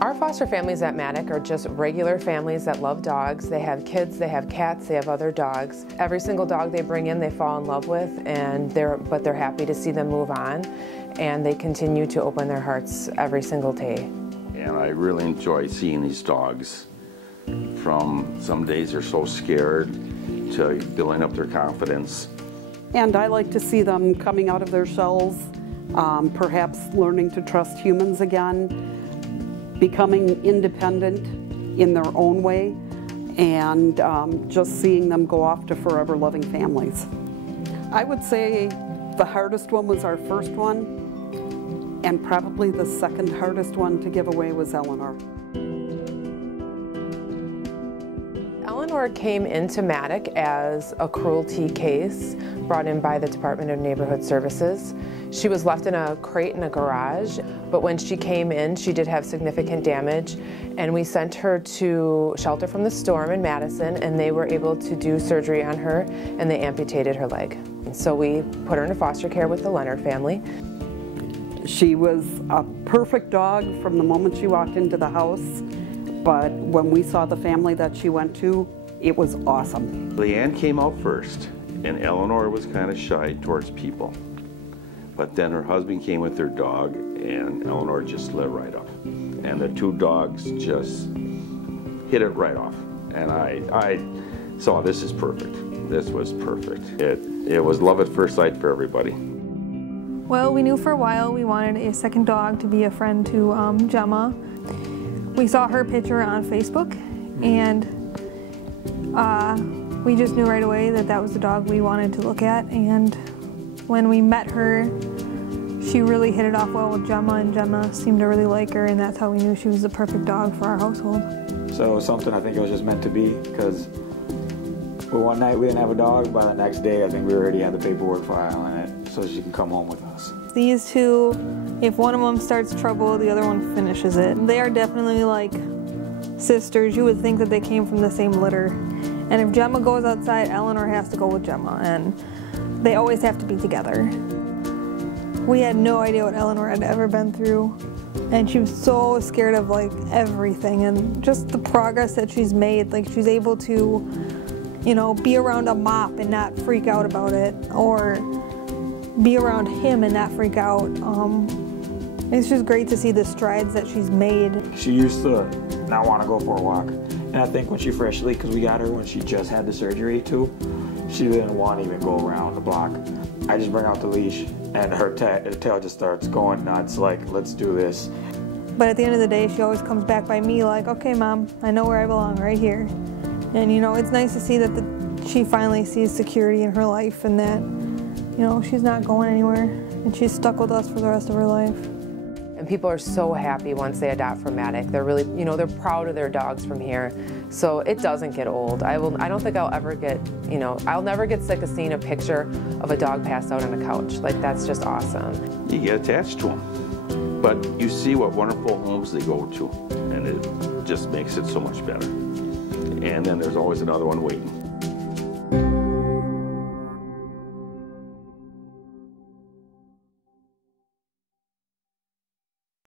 Our foster families at MADACC are just regular families that love dogs. They have kids, they have cats, they have other dogs. Every single dog they bring in they fall in love with, but they're happy to see them move on, and they continue to open their hearts every single day. And I really enjoy seeing these dogs. From some days they're so scared to building up their confidence. And I like to see them coming out of their shells, perhaps learning to trust humans again, becoming independent in their own way, and just seeing them go off to forever loving families. I would say the hardest one was our first one, and probably the second hardest one to give away was Eleanor. Eleanor came into MADACC as a cruelty case brought in by the Department of Neighborhood Services. She was left in a crate in a garage, but when she came in, she did have significant damage, and we sent her to Shelter from the Storm in Madison, and they were able to do surgery on her, and they amputated her leg. So we put her into foster care with the Leonard family. She was a perfect dog from the moment she walked into the house, but when we saw the family that she went to, it was awesome. Leanne came out first, and Eleanor was kind of shy towards people. But then her husband came with their dog, and Eleanor just lit right up. And the two dogs just hit it right off. And I saw, this is perfect. This was perfect. It was love at first sight for everybody. Well, we knew for a while we wanted a second dog to be a friend to Gemma. We saw her picture on Facebook, and we just knew right away that that was the dog we wanted to look at. And when we met her, she really hit it off well with Gemma, and Gemma seemed to really like her, and that's how we knew she was the perfect dog for our household. So it was something, I think it was just meant to be, because one night we didn't have a dog, by the next day I think we already had the paperwork filing it so she can come home with us. These two, if one of them starts trouble, the other one finishes it. They are definitely like sisters. You would think that they came from the same litter. And if Gemma goes outside, Eleanor has to go with Gemma, and they always have to be together. We had no idea what Eleanor had ever been through, and she was so scared of like everything, and just the progress that she's made. Like, she's able to, you know, be around a mop and not freak out about it, or be around him and not freak out. It's just great to see the strides that she's made. She used to not want to go for a walk, and I think when she freshly, because we got her when she just had the surgery too, she didn't want to even go around the block. I just bring out the leash, and her tail just starts going nuts, like, let's do this. But at the end of the day, she always comes back by me like, okay, Mom, I know where I belong, right here. And, you know, it's nice to see that she finally sees security in her life, and that, you know, she's not going anywhere, and she's stuck with us for the rest of her life. And people are so happy once they adopt from MADACC. They're really, you know, they're proud of their dogs from here. So it doesn't get old. I don't think I'll ever get, you know, I'll never get sick of seeing a picture of a dog passed out on a couch. Like, that's just awesome. You get attached to them. But you see what wonderful homes they go to, and it just makes it so much better. And then there's always another one waiting.